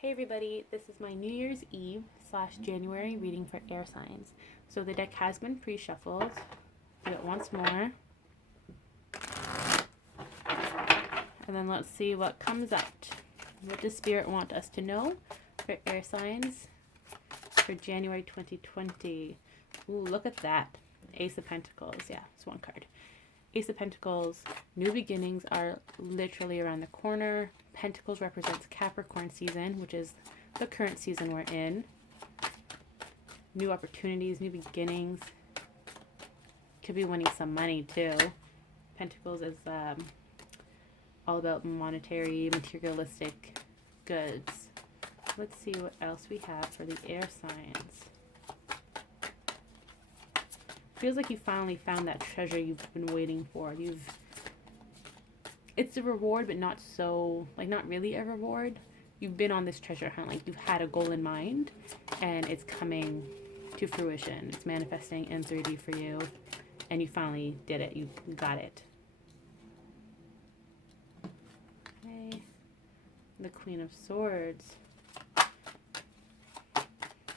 Hey everybody, this is my New Year's Eve / January reading for air signs. So the deck has been pre-shuffled. Do it once more. And then let's see what comes out. What does Spirit want us to know for air signs for January 2020? Ooh, look at that. Ace of Pentacles. Yeah, it's one card. Ace of Pentacles, new beginnings are literally around the corner. Pentacles represents Capricorn season, which is the current season we're in. New opportunities, new beginnings. Could be winning some money too. Pentacles is all about monetary, materialistic goods. Let's see what else we have for the air signs. Feels like you finally found that treasure you've been waiting for. It's a reward, but not so, like, not really a reward. You've been on this treasure hunt, like you've had a goal in mind and it's coming to fruition. It's manifesting in 3D for you and you finally did it. You got it. Okay. The Queen of Swords.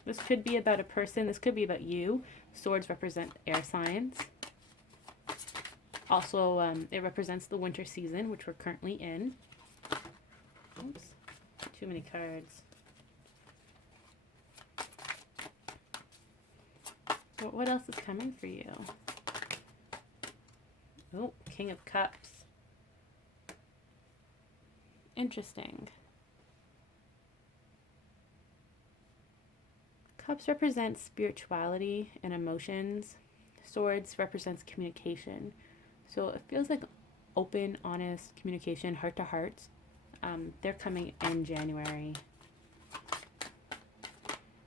This could be about a person. This could be about you. Swords represent air signs. Also, it represents the winter season, which we're currently in. Oops, too many cards. What else is coming for you? Oh, King of Cups. Interesting. Cups represents spirituality and emotions. Swords represents communication. So it feels like open, honest communication, heart to heart. They're coming in January.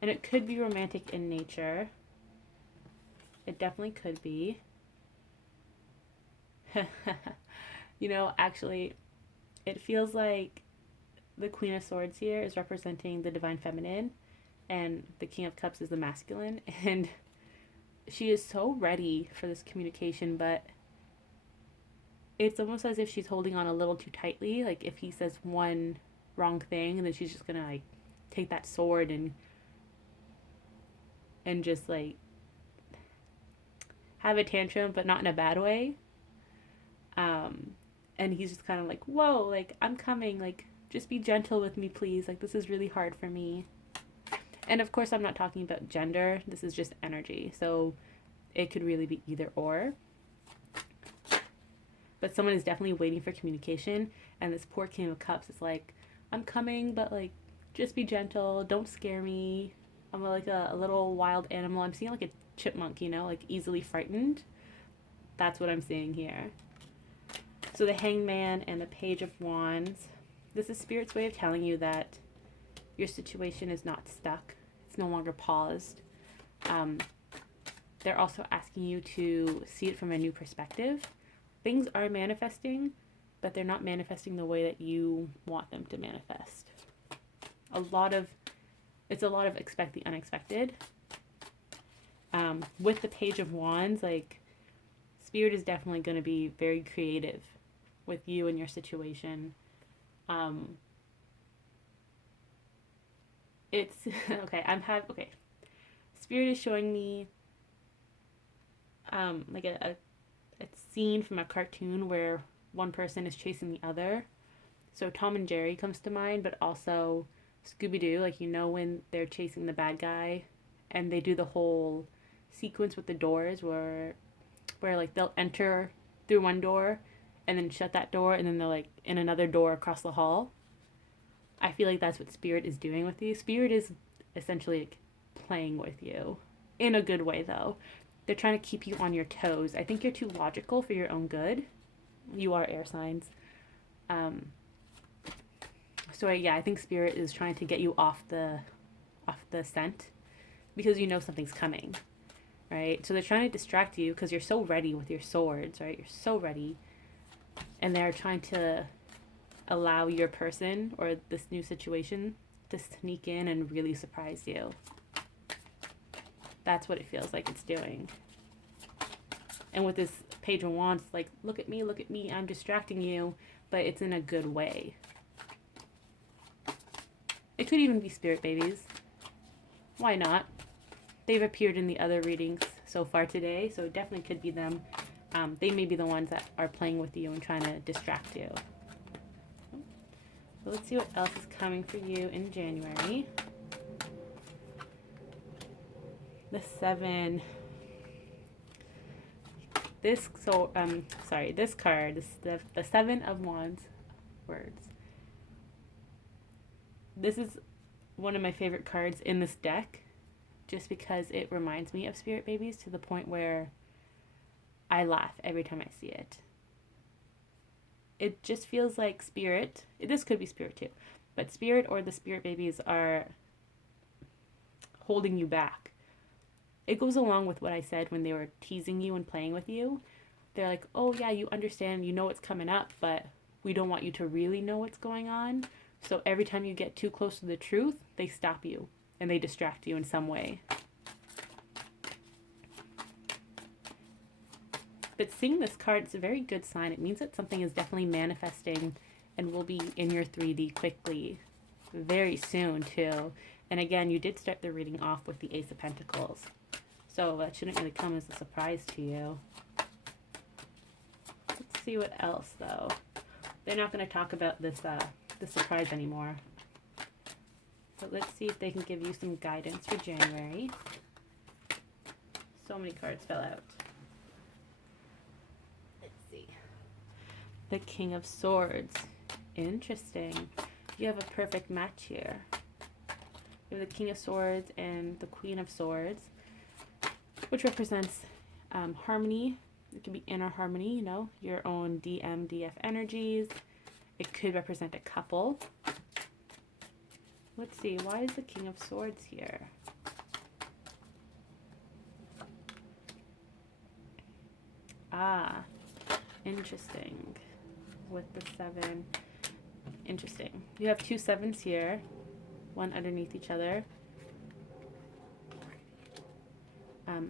And it could be romantic in nature. It definitely could be. You know, actually, it feels like the Queen of Swords here is representing the divine feminine. And the King of Cups is the masculine, and she is so ready for this communication, but it's almost as if she's holding on a little too tightly. Like if he says one wrong thing, and then she's just gonna like take that sword and just like have a tantrum, but not in a bad way. And he's just kind of like, whoa, like I'm coming, like just be gentle with me, please. Like this is really hard for me. And of course, I'm not talking about gender. This is just energy. So it could really be either or. But someone is definitely waiting for communication. And this poor King of Cups is like, I'm coming, but like, just be gentle. Don't scare me. I'm like a little wild animal. I'm seeing like a chipmunk, you know, like easily frightened. That's what I'm seeing here. So the Hangman and the Page of Wands. This is Spirit's way of telling you that your situation is not stuck. It's no longer paused. They're also asking you to see it from a new perspective. Things are manifesting, but they're not manifesting the way that you want them to manifest. It's a lot of expect the unexpected. With the Page of Wands, like Spirit is definitely going to be very creative with you and your situation. It's okay. Okay. Spirit is showing me like a scene from a cartoon where one person is chasing the other. So Tom and Jerry comes to mind, but also Scooby-Doo, like you know when they're chasing the bad guy and they do the whole sequence with the doors where like they'll enter through one door and then shut that door and then they're like in another door across the hall. I feel like that's what Spirit is doing with you. Spirit is essentially like playing with you. In a good way, though. They're trying to keep you on your toes. I think you're too logical for your own good. You are air signs. So yeah, I think Spirit is trying to get you off the scent because you know something's coming, right? So they're trying to distract you because you're so ready with your swords, right? You're so ready. And they're trying to allow your person or this new situation to sneak in and really surprise you. That's what it feels like it's doing. And with this Page of Wands, it's like, look at me, I'm distracting you, but it's in a good way. It could even be spirit babies. Why not? They've appeared in the other readings so far today, so it definitely could be them. They may be the ones that are playing with you and trying to distract you. So let's see what else is coming for you in January. The 7. This card, the 7 of Wands words. This is one of my favorite cards in this deck, just because it reminds me of spirit babies to the point where I laugh every time I see it. It just feels like spirit. This could be spirit too, but spirit or the spirit babies are holding you back. It goes along with what I said when they were teasing you and playing with you. They're like, oh yeah, you understand, you know what's coming up, but we don't want you to really know what's going on. So every time you get too close to the truth, they stop you and they distract you in some way. But seeing this card, it's a very good sign. It means that something is definitely manifesting and will be in your 3D quickly, very soon too. And again, you did start the reading off with the Ace of Pentacles, so that shouldn't really come as a surprise to you. Let's see what else though. They're not going to talk about this surprise anymore. But let's see if they can give you some guidance for January. So many cards fell out. Let's see. The King of Swords. Interesting. You have a perfect match here. You have the King of Swords and the Queen of Swords, which represents harmony. It can be inner harmony, you know, your own DM, DF energies. It could represent a couple. Let's see, why is the King of Swords here? Ah, interesting. With the 7. Interesting. You have 2 7s here, one underneath each other.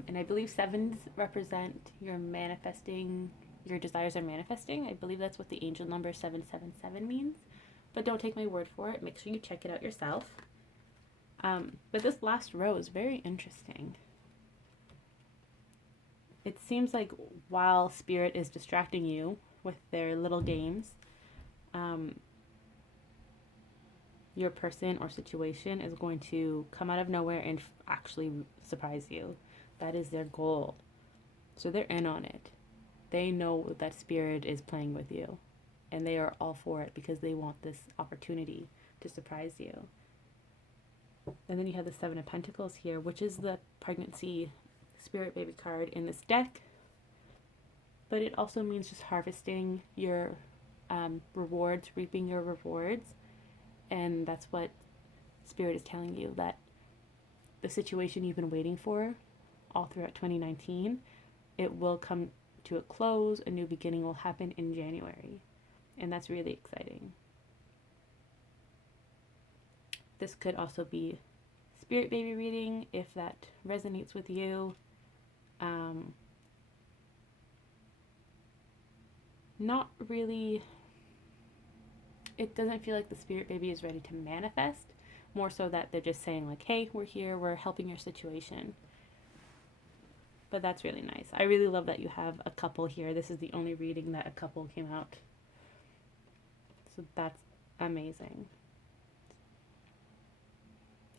And I believe 7s represent your manifesting, your desires are manifesting. I believe that's what the angel number 777 means. But don't take my word for it. Make sure you check it out yourself. But this last row is very interesting. It seems like while Spirit is distracting you with their little games, your person or situation is going to come out of nowhere and actually surprise you. That is their goal. So they're in on it. They know that Spirit is playing with you, and they are all for it because they want this opportunity to surprise you. And then you have the 7 of Pentacles here, which is the pregnancy spirit baby card in this deck. But it also means just harvesting your rewards, reaping your rewards. And that's what Spirit is telling you, that the situation you've been waiting for all throughout 2019, it will come to a close. A new beginning will happen in January. And that's really exciting. This could also be spirit baby reading if that resonates with you. Not really, it doesn't feel like the spirit baby is ready to manifest. More so that they're just saying like, hey, we're here, we're helping your situation. But that's really nice. I really love that you have a couple here. This is the only reading that a couple came out. So that's amazing.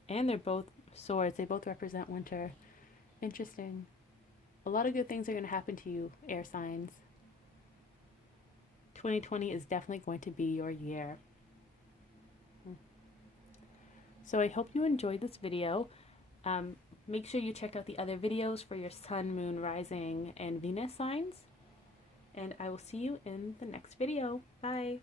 And they're both swords. They both represent winter. Interesting. A lot of good things are going to happen to you, air signs. 2020 is definitely going to be your year. So I hope you enjoyed this video. Make sure you check out the other videos for your sun, moon, rising, and Venus signs. And I will see you in the next video. Bye.